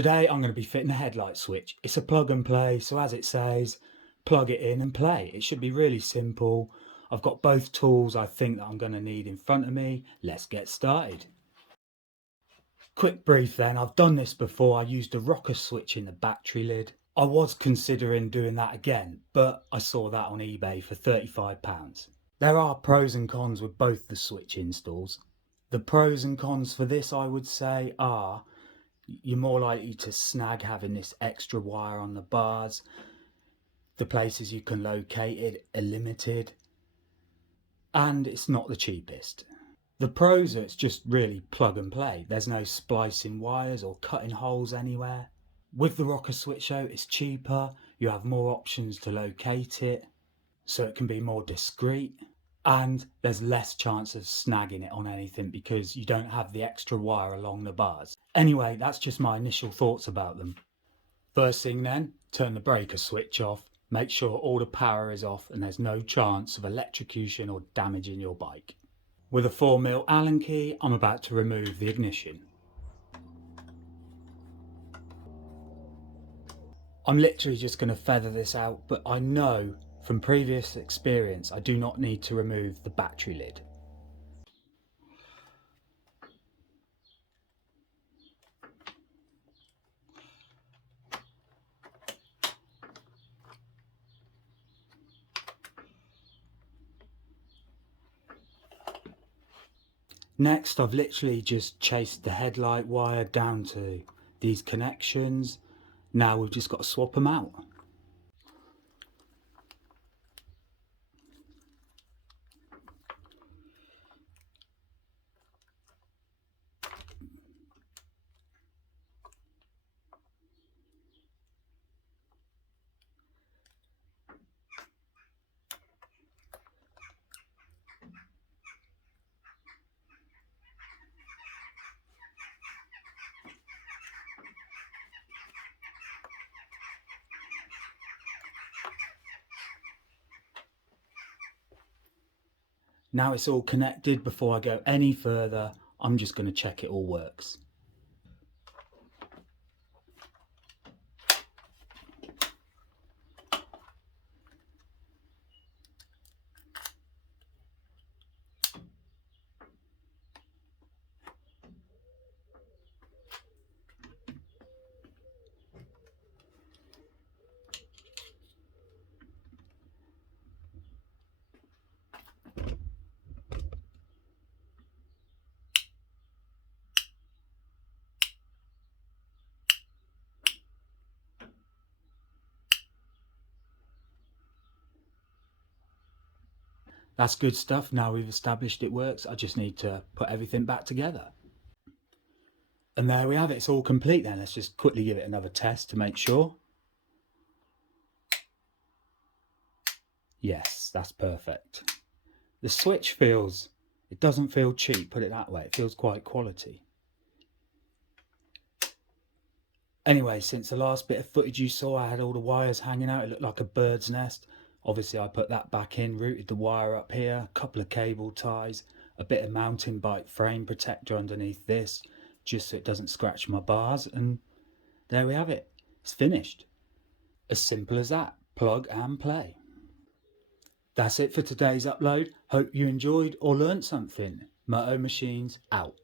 Today I'm going to be fitting a headlight switch. It's a plug and play, so as it says, plug it in and play. It should be really simple. I've got both tools I think that I'm going to need in front of me. Let's get started. Quick brief then, I've done this before. I used a rocker switch in the battery lid. I was considering doing that again, but I saw that on eBay for £35. There are pros and cons with both the switch installs. The pros and cons for this, I would say, are you're more likely to snag having this extra wire on the bars. The places you can locate it are limited, and it's not the cheapest. The pros are it's just really plug and play. There's no splicing wires or cutting holes anywhere. With the rocker switch though, it's cheaper. You have more options to locate it, so it can be more discreet. And there's less chance of snagging it on anything because you don't have the extra wire along the bars. Anyway, that's just my initial thoughts about them. First thing then, turn the breaker switch off. Make sure all the power is off and there's no chance of electrocution or damaging your bike. With a 4mm Allen key, I'm about to remove the ignition. I'm literally just going to feather this out, but I know from previous experience I do not need to remove the battery lid. Next, I've literally just chased the headlight wire down to these connections. Now we've just got to swap them out. Now it's all connected. Before I go any further, I'm just going to check it all works. That's good stuff. Now we've established it works, I just need to put everything back together. And there we have it, it's all complete then. Let's just quickly give it another test to make sure. Yes, that's perfect. The switch it doesn't feel cheap, put it that way. It feels quite quality. Anyway, since the last bit of footage you saw, I had all the wires hanging out. It looked like a bird's nest. Obviously I put that back in, routed the wire up here, a couple of cable ties, a bit of mountain bike frame protector underneath this, just so it doesn't scratch my bars, and there we have it. It's finished. As simple as that. Plug and play. That's it for today's upload. Hope you enjoyed or learnt something. MOTO Machines out.